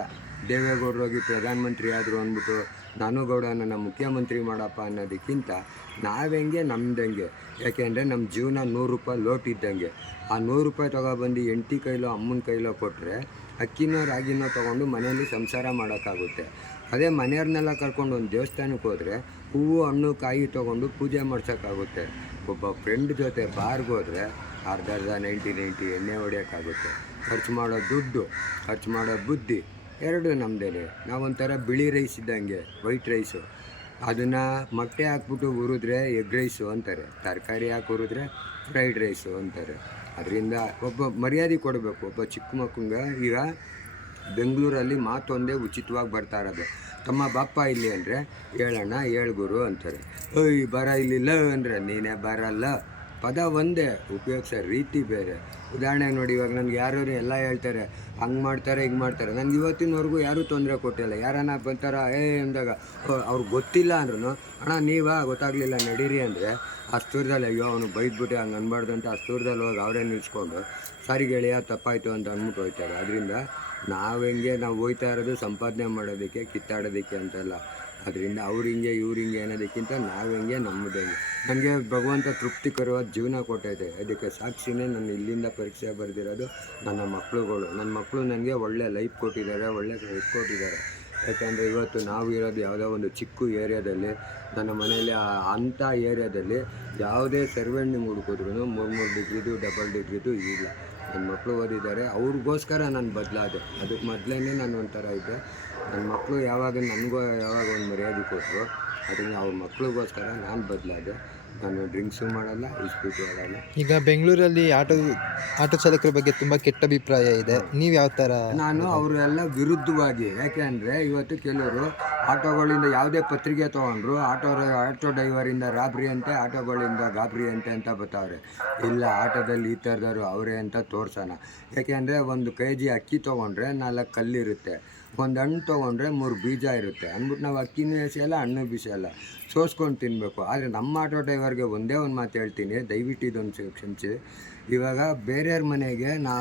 ದೇವೇಗೌಡರು ಹೋಗಿ ಪ್ರಧಾನಮಂತ್ರಿ ಆದರು ಅಂದ್ಬಿಟ್ಟು ನಾನು ಗೌಡನ ಮುಖ್ಯಮಂತ್ರಿ ಮಾಡಪ್ಪ ಅನ್ನೋದಕ್ಕಿಂತ ನಾವೆಂಗೆ ನಮ್ದಂಗೆ ಯಾಕೆಂದರೆ ನಮ್ಮ ಜೀವನ ನೂರು ರೂಪಾಯಿ ಲೋಟ್ ಇದ್ದಂಗೆ. ಆ ನೂರು ರೂಪಾಯಿ ತೊಗೊಬಂದು ಎಂಟಿ ಕೈಲೋ, ಅಮ್ಮನ ಕೈಲೋ ಕೊಟ್ಟರೆ ಅಕ್ಕಿನೋ, ರಾಗಿನೋ ತೊಗೊಂಡು ಮನೆಯಲ್ಲಿ ಸಂಸಾರ ಮಾಡೋಕ್ಕಾಗುತ್ತೆ. ಅದೇ ಮನೆಯವ್ರನ್ನೆಲ್ಲ ಕರ್ಕೊಂಡು ಒಂದು ದೇವಸ್ಥಾನಕ್ಕೆ ಹೋದರೆ ಹೂವು, ಹಣ್ಣು, ಕಾಯಿ ತೊಗೊಂಡು ಪೂಜೆ ಮಾಡ್ಸೋಕ್ಕಾಗುತ್ತೆ. ಒಬ್ಬ ಫ್ರೆಂಡ್ ಜೊತೆ ಬಾರ್ಗೆ ಹೋದರೆ ಅರ್ಧ ಅರ್ಧ ನೈಂಟಿ ನೈಂಟಿ ಎಣ್ಣೆ ಹೊಡೆಯೋಕ್ಕಾಗುತ್ತೆ. ಖರ್ಚು ಮಾಡೋ ದುಡ್ಡು, ಖರ್ಚು ಮಾಡೋ ಬುದ್ಧಿ. ಎರಡು ನಮ್ಮದೇನೆ ನಾವೊಂಥರ ಬಿಳಿ ರೈಸ್ ಇದ್ದಂಗೆ ವೈಟ್ ರೈಸು ಅದನ್ನು ಮೊಟ್ಟೆ ಹಾಕ್ಬಿಟ್ಟು ಹುರಿದ್ರೆ ಎಗ್ ರೈಸು ಅಂತಾರೆ. ತರಕಾರಿ ಹಾಕಿ ಹುರಿದ್ರೆ ಫ್ರೈಡ್ ರೈಸು ಅಂತಾರೆ. ಅದರಿಂದ ಒಬ್ಬ ಮರ್ಯಾದೆ ಕೊಡಬೇಕು. ಒಬ್ಬ ಚಿಕ್ಕ ಮಕ್ಕಂಗೆ ಈಗ ಬೆಂಗಳೂರಲ್ಲಿ ಮಾತೊಂದೇ ಉಚಿತವಾಗಿ ಬರ್ತಾ ಇರೋದು. ತಮ್ಮ ಬಾಪ್ಪ ಇಲ್ಲಿ ಅಂದರೆ, ಹೇಳಣ್ಣ ಹೇಳ್ಗುರು ಅಂತಾರೆ. ಓಯ್ ಬರ ಇಲ್ಲಿಲ್ಲ ಅಂದರೆ, ನೀನೇ ಬರಲ್ಲ. ಪದ ಒಂದೇ, ಉಪಯೋಗಿಸೋ ರೀತಿ ಬೇರೆ. ಉದಾಹರಣೆಗೆ ನೋಡಿ, ಇವಾಗ ನನಗೆ ಯಾರು ಎಲ್ಲ ಹೇಳ್ತಾರೆ, ಹಂಗೆ ಮಾಡ್ತಾರೆ, ಹಿಂಗೆ ಮಾಡ್ತಾರೆ. ನನಗೆ ಇವತ್ತಿನವರೆಗೂ ಯಾರೂ ತೊಂದರೆ ಕೊಟ್ಟಿಲ್ಲ. ಯಾರನ್ನ ಬಂತಾರ, ಏ, ಅಂದಾಗ ಅವ್ರಿಗೆ ಗೊತ್ತಿಲ್ಲ ಅಂದ್ರೂ ಅಣ್ಣ, ನೀವಾ? ಗೊತ್ತಾಗಲಿಲ್ಲ, ನಡೀರಿ ಅಂದರೆ. ಅಷ್ಟೂರದಲ್ಲಿ ಅಯ್ಯೋ, ಅವನು ಬೈದ್ಬಿಟ್ಟು, ಹಂಗೆ ಅನ್ಬಾರ್ದು ಅಂತ ಅಷ್ಟೂರದಲ್ಲಿ ಹೋಗಿ ಅವರೇ ನಿಲ್ಸ್ಕೊಂಡು, ಸಾರಿ ಗೆಳೆಯ, ತಪ್ಪಾಯಿತು ಅಂತ ಅಂದ್ಬಿಟ್ಟು ಹೋಯ್ತಾರೆ. ಅದರಿಂದ ನಾವು ಹೆಂಗೆ, ನಾವು ಹೋಯ್ತಾ ಇರೋದು ಸಂಪಾದನೆ ಮಾಡೋದಕ್ಕೆ, ಕಿತ್ತಾಡೋದಕ್ಕೆ ಅಂತಲ್ಲ. ಅದರಿಂದ ಅವ್ರು ಹಿಂಗೆ, ಇವ್ರು ಹಿಂಗೆ ಅನ್ನೋದಕ್ಕಿಂತ ನಾವು ಹೆಂಗೆ ನಮ್ಮದೇ ನನಗೆ ಭಗವಂತ ತೃಪ್ತಿಕರವಾದ ಜೀವನ ಕೊಟ್ಟೈತೆ ಅದಕ್ಕೆ ಸಾಕ್ಷಿನೇ ನಾನು ಇಲ್ಲಿಂದ ಪರೀಕ್ಷೆ ಬರೆದಿರೋದು ನನ್ನ ಮಕ್ಕಳುಗಳು ನನ್ನ ಮಕ್ಕಳು ನನಗೆ ಒಳ್ಳೆ ಲೈಫ್ ಕೊಟ್ಟಿದ್ದಾರೆ, ಒಳ್ಳೆ ಲೈಫ್ ಕೊಟ್ಟಿದ್ದಾರೆ. ಯಾಕೆಂದರೆ ಇವತ್ತು ನಾವು ಇರೋದು ಯಾವುದೋ ಒಂದು ಚಿಕ್ಕ ಏರಿಯಾದಲ್ಲಿ ನನ್ನ ಮನೆಯಲ್ಲಿ ಅಂಥ ಏರಿಯಾದಲ್ಲಿ ಯಾವುದೇ ಸರ್ವೆಂಟ್ ಹುಡುಕಿದ್ರು ಮೂರು ಮೂರು ಡಿಗ್ರಿದು ಡಬಲ್ ಡಿಗ್ರಿದು ಇಲ್ಲ. ನನ್ನ ಮಕ್ಕಳು ಓದಿದ್ದಾರೆ, ಅವ್ರಿಗೋಸ್ಕರ ನಾನು ಬದಲಾದೆ. ಅದಕ್ಕೆ ಮೊದಲೇ ನಾನು ಒಂಥರ ಇದ್ದೆ. ನನ್ನ ಮಕ್ಕಳು ಯಾವಾಗ ನನಗೂ ಯಾವಾಗ ಒಂದು ಮರ್ಯಾದೆ ಕೊಟ್ಟರು ಅದನ್ನು ಅವ್ರ ಮಕ್ಳಿಗೋಸ್ಕರ ನಾನು ಬದಲಾದೆ. ನಾನು ಡ್ರಿಂಕ್ಸು ಮಾಡಲ್ಲ ಇಸ್ಪೀಟು ಆಡಲ್ಲ ಈಗ ಬೆಂಗಳೂರಲ್ಲಿ ಆಟೋ ಆಟೋ ಚಾಲಕರ ಬಗ್ಗೆ ತುಂಬ ಕೆಟ್ಟ ಅಭಿಪ್ರಾಯ ಇದೆ. ನೀವು ಯಾವ ಥರ ನಾನು ಅವರೆಲ್ಲ ವಿರುದ್ಧವಾಗಿ ಯಾಕೆ ಅಂದರೆ ಇವತ್ತು ಕೆಲವರು ಆಟೋಗಳಿಂದ ಯಾವುದೇ ಪತ್ರಿಕೆ ತೊಗೊಂಡ್ರು ಆಟೋ ಆಟೋ ಡ್ರೈವರಿಂದ ರಾಬ್ರಿ ಅಂತೆ ಆಟೋಗಳಿಂದ ಗಾಬ್ರಿ ಅಂತೆ ಅಂತ ಬರ್ತಾವ್ರೆ ಇಲ್ಲ ಆಟೋದಲ್ಲಿ ಈ ಥರದವರು ಅವರೇ ಅಂತ ತೋರ್ಸೋಣ. ಯಾಕೆಂದರೆ ಒಂದು ಕೆ ಜಿ ಅಕ್ಕಿ ತೊಗೊಂಡ್ರೆ ನಾಲ್ಕು ಕಲ್ಲಿರುತ್ತೆ ಒಂದು ಹಣ್ಣು ತೊಗೊಂಡ್ರೆ ಮೂರು ಬೀಜ ಇರುತ್ತೆ. ಅಂದ್ಬಿಟ್ಟು ನಾವು ಅಕ್ಕಿನೂ ಎಸೆಯಲ್ಲ ಹಣ್ಣು ಬಿಸಿಯಲ್ಲ ಸೋಸ್ಕೊಂಡು ತಿನ್ನಬೇಕು ಆದರೆ ನಮ್ಮ ಆಟೋ ಡ್ರೈವರ್ಗೆ ಒಂದೇ ಒಂದು ಮಾತು ಹೇಳ್ತೀನಿ. ದಯವಿಟ್ಟು ಇದೊಂದು ಕ್ಷಮಿಸಿ. ಇವಾಗ ಬೇರೆಯವ್ರ ಮನೆಗೆ ನಾ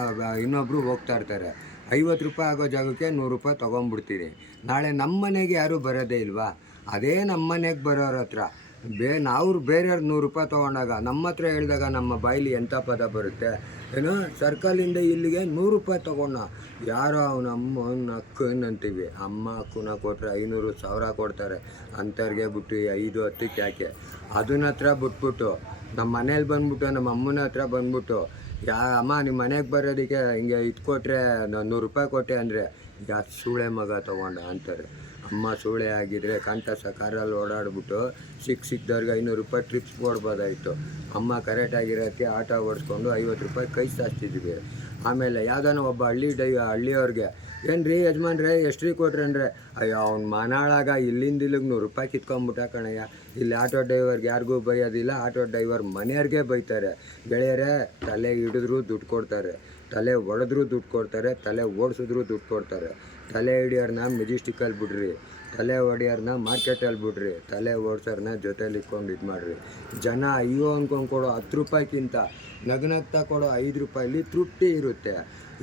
ಇನ್ನೊಬ್ಬರು ಹೋಗ್ತಾ ಇರ್ತಾರೆ. ಐವತ್ತು ರೂಪಾಯಿ ಆಗೋ ಜಾಗಕ್ಕೆ ನೂರು ರೂಪಾಯಿ ತೊಗೊಂಡ್ಬಿಡ್ತೀನಿ ನಾಳೆ ನಮ್ಮ ಮನೆಗೆ ಯಾರೂ ಬರೋದೇ ಇಲ್ವಾ? ಅದೇ ನಮ್ಮ ಮನೆಗೆ ಬರೋರ ಹತ್ರ. ಬೇ ನಾವು ಬೇರೆಯವ್ರು ನೂರು ರೂಪಾಯಿ ತೊಗೊಂಡಾಗ ನಮ್ಮ ಹತ್ರ ಹೇಳಿದಾಗ ನಮ್ಮ ಬಾಯಲ್ಲಿ ಎಂಥ ಪದ ಬರುತ್ತೆ? ಏನು ಸರ್ಕಲಿಂದ ಇಲ್ಲಿಗೆ ನೂರು ರೂಪಾಯಿ ತೊಗೊಂಡ. ಯಾರೋ ಅವನ ಅಮ್ಮ ಅಕ್ಕನ ಅಂತೀವಿ. ಅಮ್ಮ ಅಕ್ಕನ ಕೊಟ್ಟರೆ ಐನೂರು ಸಾವಿರ ಕೊಡ್ತಾರೆ. ಅಂಥವ್ರಿಗೆ ಬಿಟ್ಟು ಐದು ಹತ್ತಕ್ಕೆ ಯಾಕೆ? ಅದನ್ನ ಹತ್ರ ಬಿಟ್ಬಿಟ್ಟು ನಮ್ಮ ಮನೇಲಿ ಬಂದ್ಬಿಟ್ಟು ನಮ್ಮ ಅಮ್ಮನ ಹತ್ರ ಬಂದ್ಬಿಟ್ಟು, ಯಾ ಅಮ್ಮ ನಿಮ್ಮ ಮನೆಗೆ ಬರೋದಕ್ಕೆ ಹಿಂಗೆ ಇದು ಕೊಟ್ಟರೆ ನೂರು ರೂಪಾಯಿ ಕೊಟ್ಟೆ ಅಂದರೆ, ಯಾ ಸೂಳೆ ಮಗ ತೊಗೊಂಡ ಅಂತಾರೆ. ಅಮ್ಮ ಸೂಳೆ ಆಗಿದ್ರೆ ಕಂಠಸ ಕಾರಲ್ಲಿ ಓಡಾಡ್ಬಿಟ್ಟು ಸಿಕ್ಕ ಸಿಕ್ಕಿದವ್ರಿಗೆ ಐನೂರು ರೂಪಾಯಿ ಟ್ರಿಪ್ಸ್ ಕೊಡ್ಬೋದಾಯಿತು. ಅಮ್ಮ ಕರೆಕ್ಟಾಗಿರೋಕ್ಕೆ ಆಟೋ ಓಡಿಸ್ಕೊಂಡು ಐವತ್ತು ರೂಪಾಯಿ ಕೈ ಸಾಸ್ತಿದ್ವಿ ಆಮೇಲೆ ಯಾವ್ದಾನ ಒಬ್ಬ ಹಳ್ಳಿ ಡೈ, ಹಳ್ಳಿಯವ್ರಿಗೆ ಏನು ರೀ ಯಜಮಾನ್ರೆ, ಎಷ್ಟು ರೀ ಕೊಟ್ರಿ ಅಂದರೆ, ಅಯ್ಯೋ, ಅವ್ನು ಮನಾಳಾಗ ಇಲ್ಲಿಂದ ಇಲ್ಲಿಗೆ ನೂರು ರೂಪಾಯಿ ಕಿತ್ಕೊಂಬಿಟ್ಟ ಕಣಯ್ಯ. ಇಲ್ಲಿ ಆಟೋ ಡ್ರೈವರ್ಗೆ ಯಾರಿಗೂ ಬೈಯೋದಿಲ್ಲ, ಆಟೋ ಡ್ರೈವರ್ ಮನೆಯವ್ರಿಗೆ ಬೈತಾರೆ. ಗೆಳೆಯರೇ, ತಲೆ ಹಿಡಿದ್ರು ದುಡ್ಡು ಕೊಡ್ತಾರೆ. ತಲೆ ಒಡೆದ್ರು ದುಡ್ಡು ಕೊಡ್ತಾರೆ, ತಲೆ ಓಡಿಸಿದ್ರು ದುಡ್ಡು ಕೊಡ್ತಾರೆ. ತಲೆ ಹಿಡಿಯೋರ್ನ ಮೆಜೆಸ್ಟಿಕಲ್ಲಿ ಬಿಡ್ರಿ. ತಲೆ ಹೊಡಿಯೋರ್ನ ಮಾರ್ಕೆಟಲ್ಲಿ ಬಿಡ್ರಿ. ತಲೆ ಓಡಿಸೋರ್ನ ಜೊತೇಲಿ ಇಟ್ಕೊಂಡು ಇದು ಮಾಡಿರಿ. ಜನ ಅಯ್ಯೋ ಅಂದ್ಕೊಂಡು ಕೊಡೋ ಹತ್ತು ರೂಪಾಯಿಗಿಂತ ನಗ್ನಗ್ತಾ ಕೊಡೋ ಐದು ರೂಪಾಯಿಲಿ ತೃಪ್ತಿ ಇರುತ್ತೆ.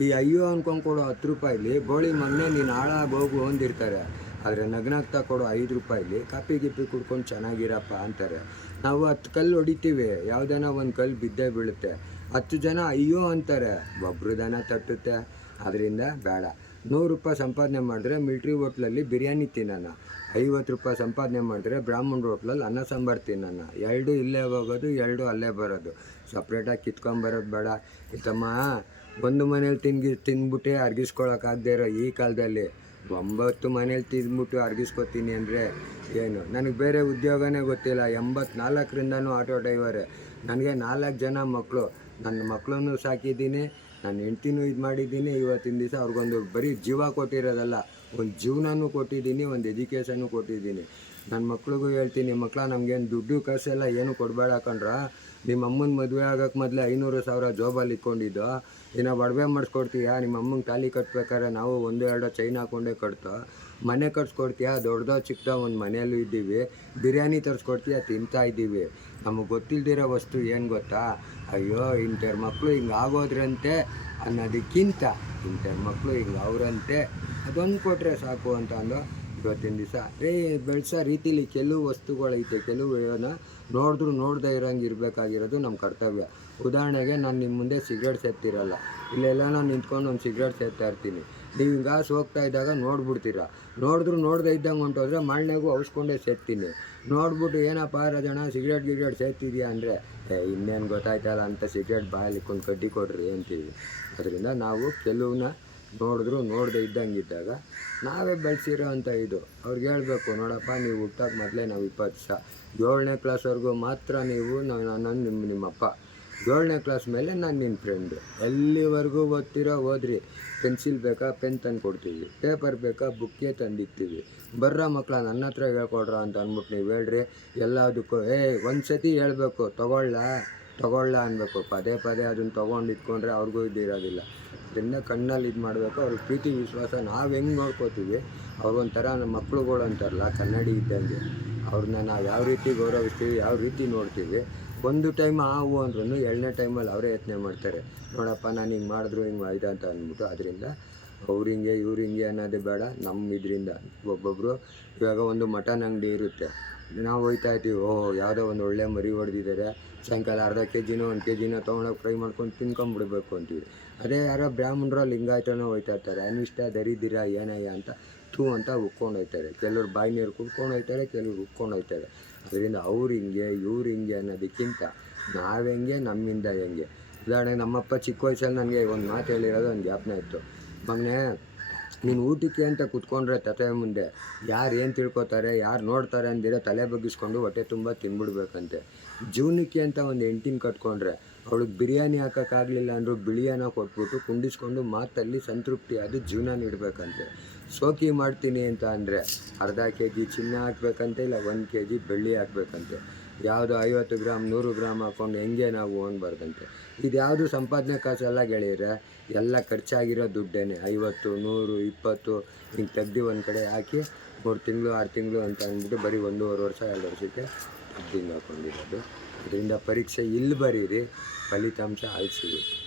ಈ ಅಯ್ಯೋ ಅಂದ್ಕೊಂಡು ಕೊಡೋ ಹತ್ತು ರೂಪಾಯಿಲಿ ಬೋಳಿ ಮೊನ್ನೆ ನೀನು ಆಳ ಹೋಗು ಹೊಂದಿರ್ತಾರೆ ಆದರೆ ನಗ್ನಗ್ತಾ ಕೊಡೋ ಐದು ರೂಪಾಯಿಲಿ ಕಾಪಿ ಗಿಪ್ಪಿ ಕುಡ್ಕೊಂಡು ಚೆನ್ನಾಗಿರಪ್ಪ ಅಂತಾರೆ. ನಾವು ಹತ್ತು ಕಲ್ಲು ಹೊಡಿತೀವಿ. ಯಾವುದನ ಒಂದು ಕಲ್ಲು ಬಿದ್ದೇ ಬೀಳುತ್ತೆ. ಹತ್ತು ಜನ ಅಯ್ಯೋ ಅಂತಾರೆ. ಒಬ್ರು ದನ ತಟ್ಟುತ್ತೆ. ಅದರಿಂದ ಬೇಡ. ನೂರು ರೂಪಾಯಿ ಸಂಪಾದನೆ ಮಾಡಿದ್ರೆ ಮಿಲ್ಟ್ರಿ ಹೋಟ್ಲಲ್ಲಿ ಬಿರಿಯಾನಿ ತಿನ್ನೋಣ. ಐವತ್ತು ರೂಪಾಯಿ ಸಂಪಾದನೆ ಮಾಡಿದ್ರೆ ಬ್ರಾಹ್ಮಣ ಹೋಟ್ಲಲ್ಲಿ ಅನ್ನ ಸಾಂಬಾರು ತಿನ್ನೋಣ. ಎರಡು ಇಲ್ಲೇ ಹೋಗೋದು, ಎರಡು ಅಲ್ಲೇ ಬರೋದು. ಸಪ್ರೇಟಾಗಿ ಕಿತ್ಕೊಂಬರೋದು ಬೇಡ. ಇತ್ತಮ್ಮ ಒಂದು ಮನೇಲಿ ತಿನ್ಗಿ ತಿಂದ್ಬಿಟ್ಟೆ ಅರ್ಗಿಸ್ಕೊಳಕ್ಕಾಗದೇ ಇರೋ ಈ ಕಾಲದಲ್ಲಿ. ಒಂಬತ್ತು ಮನೇಲಿ ತಿಂದ್ಬಿಟ್ಟು ಅರ್ಗಿಸ್ಕೊತೀನಿ ಅಂದರೆ ಏನು? ನನಗೆ ಬೇರೆ ಉದ್ಯೋಗನೇ ಗೊತ್ತಿಲ್ಲ. ಎಂಬತ್ನಾಲ್ಕರಿಂದನೂ ಆಟೋ ಡ್ರೈವರೇ. ನನಗೆ ನಾಲ್ಕು ಜನ ಮಕ್ಕಳು ನನ್ನ ಮಕ್ಕಳನ್ನು ಸಾಕಿದ್ದೀನಿ. ನನ್ನ ಹೆಂಡ್ತಿನೂ ಇದು ಮಾಡಿದ್ದೀನಿ, ಇವತ್ತಿನ ದಿವಸ ಅವ್ರಿಗೊಂದು ಬರೀ ಜೀವ ಕೊಟ್ಟಿರೋದಲ್ಲ, ಒಂದು ಜೀವನನೂ ಕೊಟ್ಟಿದ್ದೀನಿ, ಒಂದು ಎಜುಕೇಷನ್ನು ಕೊಟ್ಟಿದ್ದೀನಿ. ನನ್ನ ಮಕ್ಳಿಗೂ ಹೇಳ್ತೀನಿ ಮಕ್ಕಳ ನಮಗೇನು ದುಡ್ಡು ಕಾಸೆಲ್ಲ ಏನು ಕೊಡಬೇಡ ಕಂಡ್ರ ನಿಮ್ಮ ಅಮ್ಮನ ಮದುವೆ ಆಗೋಕ್ಕೆ ಮೊದಲೇ ಐನೂರು ಸಾವಿರ ಜಾಬಲ್ಲಿ ಇಟ್ಕೊಂಡಿದ್ದು. ಇನ್ನು ಒಡವೆ ಮಾಡಿಸ್ಕೊಡ್ತೀಯಾ? ನಿಮ್ಮ ಅಮ್ಮಂಗೆ ತಾಲಿ ಕಟ್ಬೇಕಾದ್ರೆ ನಾವು ಒಂದು ಎರಡು ಚೈನ್ ಹಾಕ್ಕೊಂಡೇ ಕಟ್ತೋ. ಮನೆ ಕಟ್ಸ್ಕೊಡ್ತೀಯಾ? ದೊಡ್ಡದೋ ಚಿಕ್ಕದೋ ಒಂದು ಮನೆಯಲ್ಲೂ ಇದ್ದೀವಿ. ಬಿರಿಯಾನಿ ತರಿಸ್ಕೊಡ್ತೀಯಾ? ತಿಂತಾ ಇದ್ದೀವಿ. ನಮಗೆ ಗೊತ್ತಿಲ್ದಿರೋ ವಸ್ತು ಏನು ಗೊತ್ತಾ? ಅಯ್ಯೋ ಇಂಥವ್ರ ಮಕ್ಕಳು ಹಿಂಗೆ ಆಗೋದ್ರಂತೆ ಅನ್ನೋದಕ್ಕಿಂತ ಇಂಥವ್ರ ಮಕ್ಕಳು ಹಿಂಗೆ ಅವರಂತೆ. ಅದೊಂದು ಕೊಟ್ಟರೆ ಸಾಕು ಅಂತ ಅಂದು ಇವತ್ತಿನ ದಿವಸ ರೇ ಬೆಳೆಸೋ, ರೀತಿಲಿ ಕೆಲವು ವಸ್ತುಗಳೈತೆ, ಕೆಲವು ಏನೋ ನೋಡಿದ್ರು ನೋಡದೆ ಇರೋಂಗೆ ಇರಬೇಕಾಗಿರೋದು ನಮ್ಮ ಕರ್ತವ್ಯ. ಉದಾಹರಣೆಗೆ ನಾನು ನಿಮ್ಮ ಮುಂದೆ ಸಿಗರೇಟ್ ಸೇರ್ತಿರಲ್ಲ ಇಲ್ಲೆಲ್ಲ ನಾನು ನಿಂತ್ಕೊಂಡು ಒಂದು ಸಿಗರೇಟ್ ಸೇರ್ತಾ ಇರ್ತೀನಿ. ನೀವು ಹಿಂಗಾಸ್ ಹೋಗ್ತಾ ಇದ್ದಾಗ ನೋಡ್ಬಿಡ್ತೀರ? ನೋಡಿದ್ರು ನೋಡದೆ ಇದ್ದಂಗೆ ಹೊಂಟೋದ್ರೆ ಮಣ್ಣೆಗೂ ಔಸ್ಕೊಂಡೇ ಸೇರ್ತೀನಿ ನೋಡ್ಬಿಟ್ಟು ಏನಪ್ಪ ರಜಣ ಸಿಗರೇಟ್ ಗಿಗರೇಟ್ ಸೇರ್ತಿದ್ಯಾ ಅಂದರೆ ಇನ್ನೇನು ಗೊತ್ತಾಯ್ತಲ್ಲ ಅಂತ ಸಿಗರೇಟ್ ಬಾಯಲ್ಲಿ ಕೊಂಡು ಕಡ್ಡಿ ಕೊಡ್ರಿ ಅಂತೀವಿ. ಅದರಿಂದ ನಾವು ಕೆಲವನ್ನ ನೋಡಿದ್ರು ನೋಡದೆ ಇದ್ದಂಗಿದ್ದಾಗ ನಾವೇ ಬೆಳೆಸಿರೋ ಅಂತ ಇದು. ಅವ್ರಿಗೆ ಹೇಳಬೇಕು, ನೋಡಪ್ಪ, ನೀವು ಹುಟ್ಟಾಗ ಮೊದಲೇ ನಾವು ಇಪ್ಪತ್ತು ವರ್ಷ ಏಳನೇ ಕ್ಲಾಸ್ವರೆಗೂ ಮಾತ್ರ ನೀವು ನಾನು ನಿಮ್ಮ ನಿಮ್ಮಪ್ಪ. ಏಳನೇ ಕ್ಲಾಸ್ ಮೇಲೆ ನಾನು ನಿನ್ನ ಫ್ರೆಂಡು ಎಲ್ಲಿವರೆಗೂ ಓದ್ತಿರೋ ಓದ್ರಿ ಪೆನ್ಸಿಲ್ ಬೇಕಾ, ಪೆನ್ ತಂದು ಕೊಡ್ತೀವಿ. ಪೇಪರ್ ಬೇಕಾ ಬುಕ್ಕೇ ತಂದಿರ್ತೀವಿ ಬರ್ರ ಮಕ್ಕಳ ನನ್ನ ಹತ್ರ ಹೇಳ್ಕೊಡ್ರ ಅಂತ ಅಂದ್ಬಿಟ್ಟು ನೀವು ಹೇಳ್ರಿ, ಎಲ್ಲದಕ್ಕೂ, ಏ ಒಂದು ಸತಿ ಹೇಳಬೇಕು, ತೊಗೊಳ್ಳ ತೊಗೊಳ್ಳ ಅನ್ಬೇಕು ಪದೇ ಪದೇ ಅದನ್ನು ತೊಗೊಂಡು ಇಟ್ಕೊಂಡ್ರೆ ಅವ್ರಿಗೂ ಇದಿರೋದಿಲ್ಲ ಅದನ್ನ ಕಣ್ಣಲ್ಲಿ ಇದು ಮಾಡಬೇಕು. ಅವ್ರಿಗೆ ಪ್ರೀತಿ, ವಿಶ್ವಾಸ, ನಾವು ಹೆಂಗೆ ನೋಡ್ಕೋತೀವಿ? ಅವ್ರೊಂಥರ ನಮ್ಮ ಮಕ್ಳುಗಳು ಅಂತಾರಲ್ಲ, ಕನ್ನಡಿ ಇದ್ದಂಗೆ. ಅವ್ರನ್ನ ನಾವು ಯಾವ ರೀತಿ ಗೌರವಿಸ್ತೀವಿ, ಯಾವ ರೀತಿ ನೋಡ್ತೀವಿ? ಒಂದು ಟೈಮ್ ಆವು ಅಂದ್ರೂ ಎರಡನೇ ಟೈಮಲ್ಲಿ ಅವರೇ ಯತ್ನೆ ಮಾಡ್ತಾರೆ. ನೋಡಪ್ಪ, ನಾನು ಹಿಂಗೆ ಮಾಡಿದ್ರು ಹಿಂಗೆ ಅಂತ ಅಂದ್ಬಿಟ್ಟು ಅದರಿಂದ ಅವ್ರು ಹಿಂಗೆ, ಇವ್ರು ಹಿಂಗೆ ಅನ್ನೋದು ಬೇಡ ನಮ್ಮ ಇದರಿಂದ. ಒಬ್ಬೊಬ್ಬರು ಇವಾಗ ಒಂದು ಮಟನ್ ಅಂಗಡಿ ಇರುತ್ತೆ. ನಾವು ಹೋಯ್ತಾ ಇರ್ತೀವಿ ಓಹ್, ಯಾವುದೋ ಒಂದು ಒಳ್ಳೆ ಮರಿ ಹೊಡೆದಿದ್ದಾರೆ ಸಾಯಂಕಾಲ ಅರ್ಧ ಕೆ ಜಿನೋ ಒಂದು ಕೆ ಜಿನೋ ತೊಗೊಂಡೋಗಿ ಫ್ರೈ ಮಾಡ್ಕೊಂಡು ತಿನ್ಕೊಂಬಿಡ್ಬೇಕು ಅಂತೀವಿ. ಅದೇ ಯಾರೋ ಬ್ರಾಹ್ಮಣರು ಲಿಂಗಾಯತನೋ ಹೋಯ್ತಾ ಇರ್ತಾರೆ. ಅನಿಷ್ಟ, ದರಿದಿರ, ಏನಯ್ಯ ಅಂತ, ಥೂ ಅಂತ ಉಕ್ಕೊಂಡು ಹೋಯ್ತಾರೆ. ಕೆಲವ್ರು ಬಾಯಿ ನೀರು ಕುಡ್ಕೊಂಡು ಹೋಯ್ತಾರೆ, ಕೆಲವ್ರು ಉಕ್ಕೊಂಡು ಹೋಯ್ತಾರೆ. ಅದರಿಂದ ಅವ್ರು ಹಿಂಗೆ, ಇವ್ರು ಹಿಂಗೆ ಅನ್ನೋದಕ್ಕಿಂತ ನಾವು ಹೆಂಗೆ, ನಮ್ಮಿಂದ ಹೆಂಗೆ? ಉದಾಹರಣೆಗೆ ನಮ್ಮಪ್ಪ ಚಿಕ್ಕ ವಯಸ್ಸಲ್ಲಿ ನನಗೆ ಒಂದು ಮಾತು ಹೇಳಿರೋದು ಒಂದು ಜ್ಞಾಪನ ಇತ್ತು. ಮೊನ್ನೆ ನೀನು ಊಟಕ್ಕೆ ಅಂತ ಕುತ್ಕೊಂಡ್ರೆ ತತೆ ಮುಂದೆ ಯಾರು ಏನು ತಿಳ್ಕೊತಾರೆ, ಯಾರು ನೋಡ್ತಾರೆ ಅಂದಿರೋ ತಲೆ ಬಗ್ಗಿಸ್ಕೊಂಡು ಹೊಟ್ಟೆ ತುಂಬ ತಿಂದ್ಬಿಡ್ಬೇಕಂತೆ ಜೀವನಕ್ಕೆ ಅಂತ ಒಂದು ಎಂಟಿನ ಕಟ್ಕೊಂಡ್ರೆ ಅವಳಿಗೆ ಬಿರಿಯಾನಿ ಹಾಕೋಕ್ಕಾಗಲಿಲ್ಲ ಅಂದರೂ ಬಿಳಿಯನ್ನ ಕೊಟ್ಬಿಟ್ಟು ಕುಂಡಿಸ್ಕೊಂಡು ಮಾತಲ್ಲಿ ಸಂತೃಪ್ತಿ ಅದು ಜೀವನ ನೀಡಬೇಕಂತೆ. ಸೋಕಿ ಮಾಡ್ತೀನಿ ಅಂತ ಅಂದರೆ ಅರ್ಧ ಕೆ ಜಿ ಚಿನ್ನ ಹಾಕ್ಬೇಕಂತೆ ಇಲ್ಲ ಒಂದು ಕೆ ಜಿ ಬೆಳ್ಳಿ ಹಾಕ್ಬೇಕಂತೆ. ಯಾವುದು ಐವತ್ತು ಗ್ರಾಮ್, ನೂರು ಗ್ರಾಮ್ ಹಾಕ್ಕೊಂಡು ಹೆಂಗೆ ನಾವು ಅನ್ಬಾರ್ದಂತೆ ಇದು ಯಾವುದು ಸಂಪಾದನೆ ಕಾಸೆಲ್ಲ ಗೆಳೆಯರೆ, ಎಲ್ಲ ಖರ್ಚಾಗಿರೋ ದುಡ್ಡೇನೆ. ಐವತ್ತು, ನೂರು, ಇಪ್ಪತ್ತು ಹಿಂಗೆ ತೆಗ್ದು ಒಂದು ಕಡೆ ಹಾಕಿ ಮೂರು ತಿಂಗಳು, ಆರು ತಿಂಗಳು ಅಂತ ಅಂದ್ಬಿಟ್ಟು ಬರೀ ಒಂದೂವರೆ ವರ್ಷ, ಎರಡು ವರ್ಷಕ್ಕೆ ತೆಗ್ದಿಂಗ್ ಹಾಕೊಂಡಿರೋದು. ಅದರಿಂದ ಪರೀಕ್ಷೆ ಇಲ್ಲಿ ಬರೀರಿ, ಫಲಿತಾಂಶ ಅಲ್ಲಿ ಸಿಗುತ್ತೆ.